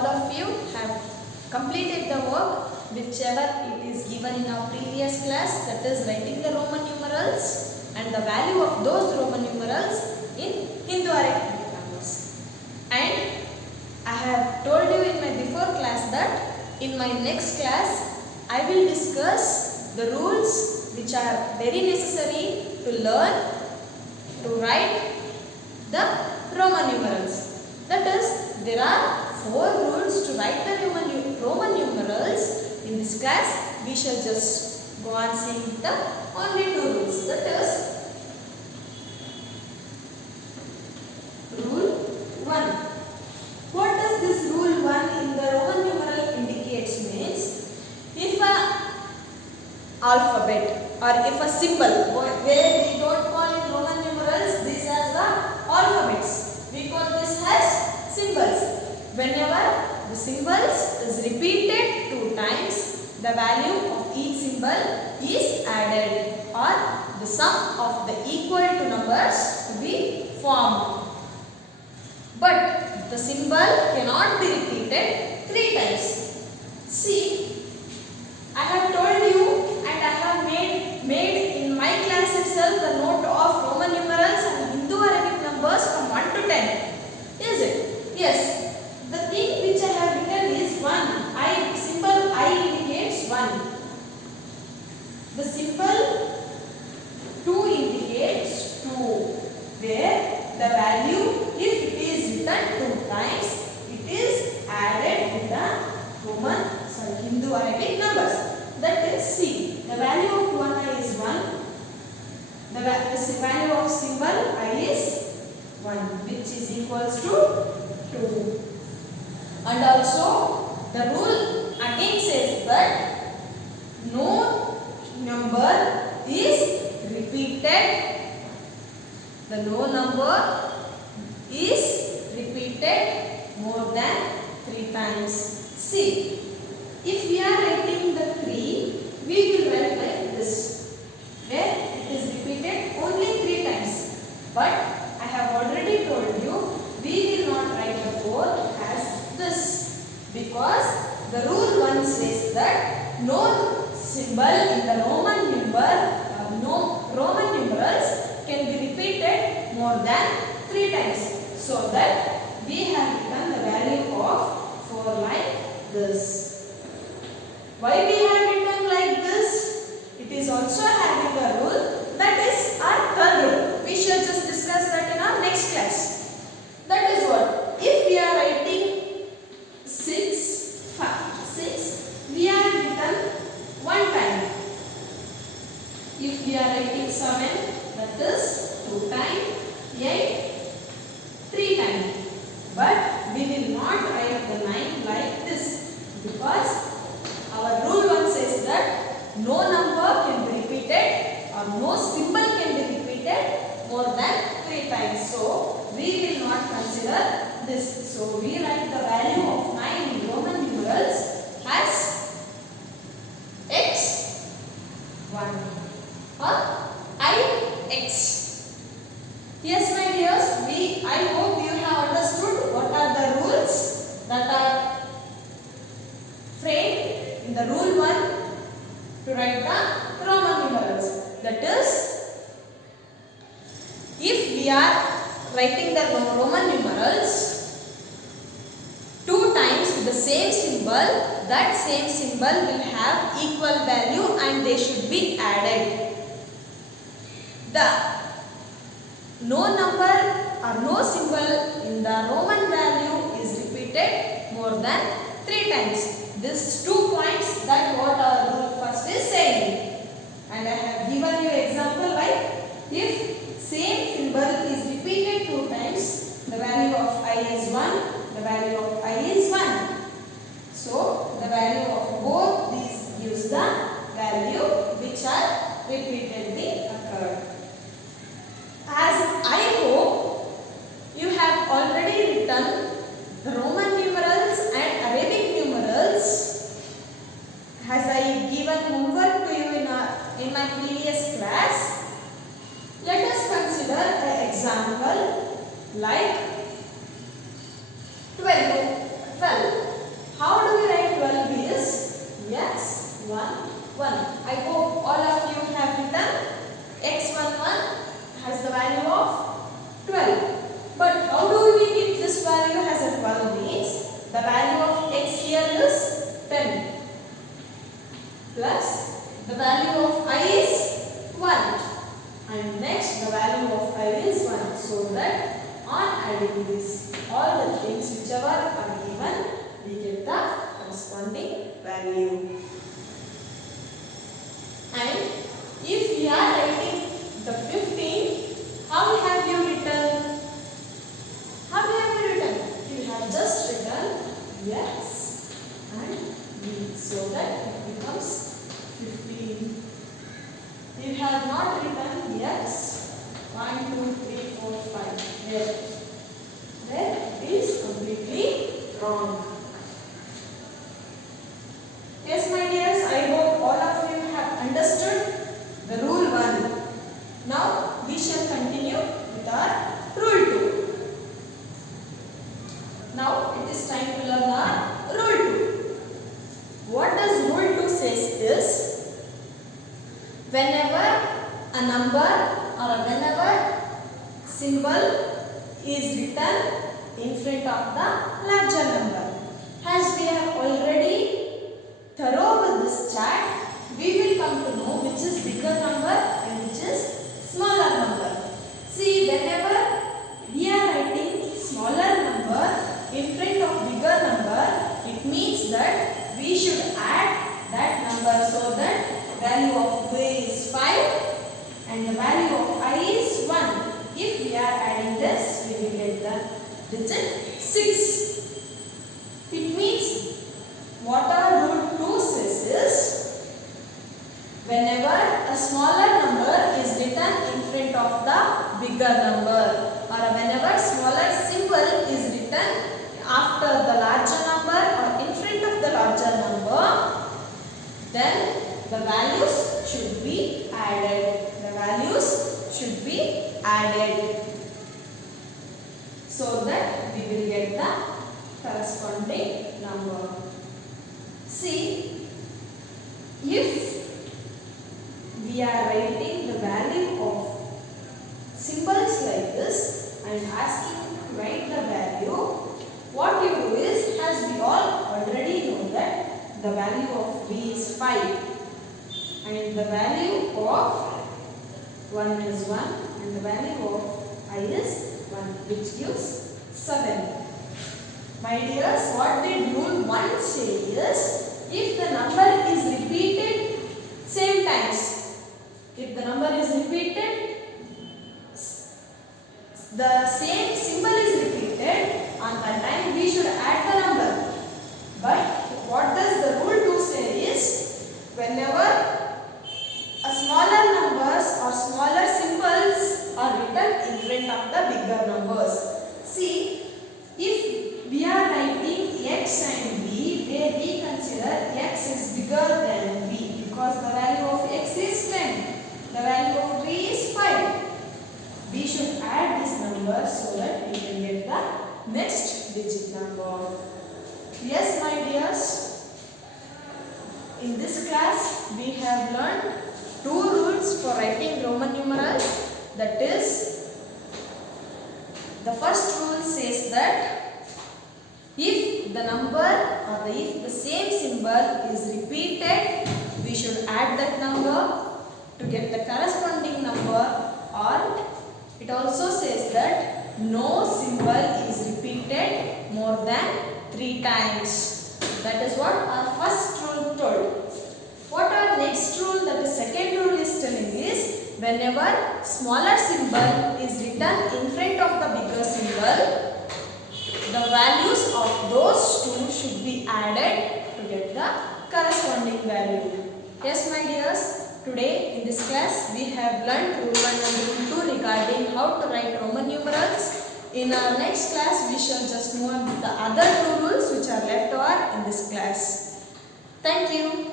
all of you have completed the work whichever it is given in our previous class, that is writing the Roman numerals and the value of those Roman numerals in Hindu arithmetic numbers. And I have told you in my before class that in my next class I will discuss the rules which are very necessary to learn to write the Roman numerals. That is, there are 4 rules to write the Roman numerals. In this class, we shall just go on seeing the only 2 rules. That is, rule 1. What does this rule 1 in the Roman numeral indicates means, if a alphabet or if a symbol, where we don't call it Roman numerals, these are the alphabets. We call this as symbols. Whenever the symbols is repeated 2 times, the value of each symbol is added, or the sum of the equal to numbers to be formed. But the symbol cannot be repeated 3 times. See, I have told you and I have made in my class itself the note of Roman numerals and Hindu Arabic numbers from 1 to 10. Is it? Yes. The thing which I have written is 1. Symbol I indicates 1. The symbol 2 indicates 2. Where the value, if it is written 2 times, it is added with the Hindu Arabic numbers. That is C. The value of 1 is 1. The value of symbol I is 1, which is equals to 2. And also the rule again says that no number is repeated. The no number is repeated more than 3 times. See, if we are writing the 3, we will write like this, where it is repeated only 3 times. But I have already told you, we will not write the 4 as this, because the rule 1 says that no symbol in the Roman numerals can be repeated more than 3 times. So that we have written the value of 4 like this. Why we have written like this? It is also having a rule, that is our third rule. We shall just discuss that in our next class. That is what? If we are writing 6, we have written 1 time. If we are writing 7, that is 2 times, 8, 3 times. But we will not write the 9 like this, because our rule 1 says that no number can be repeated or no symbol can be repeated more than 3 times. So we will not consider this. So we write the value of 9 in Roman numerals as x1 or ix. Yes, my dears, I hope you have understood what are the rules that are framed in the rule 1 to write the Roman numerals. That is, if we are writing the Roman numerals 2 times with the same symbol, that same symbol will have equal value and they should be added. The no number or no symbol in the Roman value is repeated more than 3 times. These 2 points that what our rule first is saying. And I have given you example like, if same symbol is repeated 2 times, the value of I is 1, the value of I is 1. So the value of both these gives the value which are repeatedly occurred. As I hope you have already written the Roman numerals and Arabic numerals, as I given homework to you in my previous class, let us consider an example like 12. adding this. All the things whichever are given, we get the corresponding value. And if we are writing the 15, how have you written? How have you written? You have just written X and V, so that it becomes 15. You have not written X 1, 2, 3, 4, 5. There it is completely wrong. Yes, my dears, I hope all of you have understood the rule 1. Now we shall continue with our rule 2. Now it is time to learn our rule 2. What does rule 2 says is, whenever a number or whenever symbol is written in front of the larger number. As we are already thorough with this chart, we will come to know which is bigger number and which is smaller number. See, whenever we are writing smaller number in front of bigger number, it means that we should add that number, so that value of V is 5 and the value of I is 1. If we are adding this, we will get the digit 6. It means what our rule 2 says is, whenever a smaller number is written in front of the bigger number, or whenever smaller symbol is written after the larger number or in front of the larger number, then the values should be added. The values should be added, so that we will get the corresponding number. See, if we are writing the value of symbols like this and asking to write the value, what you do is, as we all already know that the value of V is 5 and the value of 1 is 1 and the value of I is 1, which gives 7. My dears, what did rule 1 say is, if the number is repeated same times, if the number is repeated, the same symbol is repeated, on that time we should add the number. But what does the rule 2 say is, whenever a smaller numbers or smaller symbols are written in front of the bigger numbers. See, if we are writing X and V, where we consider X is bigger than V, because the value of X is 10, the value of V is 5. We should add this number so that we can get the next digit number. Yes, my dears, in this class we have learned 2 rules for writing Roman numerals. That is, the first rule says that if the number or if the same symbol is repeated, we should add that number to get the corresponding number, or it also says that no symbol is repeated more than 3 times. That is what our first rule told. What our next rule, that is second rule, is telling is, whenever smaller symbol is written in front of the bigger symbol, the values of those two should be added to get the corresponding value. Yes, my dears, today in this class we have learnt rule 1 and rule 2 regarding how to write Roman numerals. In our next class we shall just move on to the other 2 rules which are left over in this class. Thank you.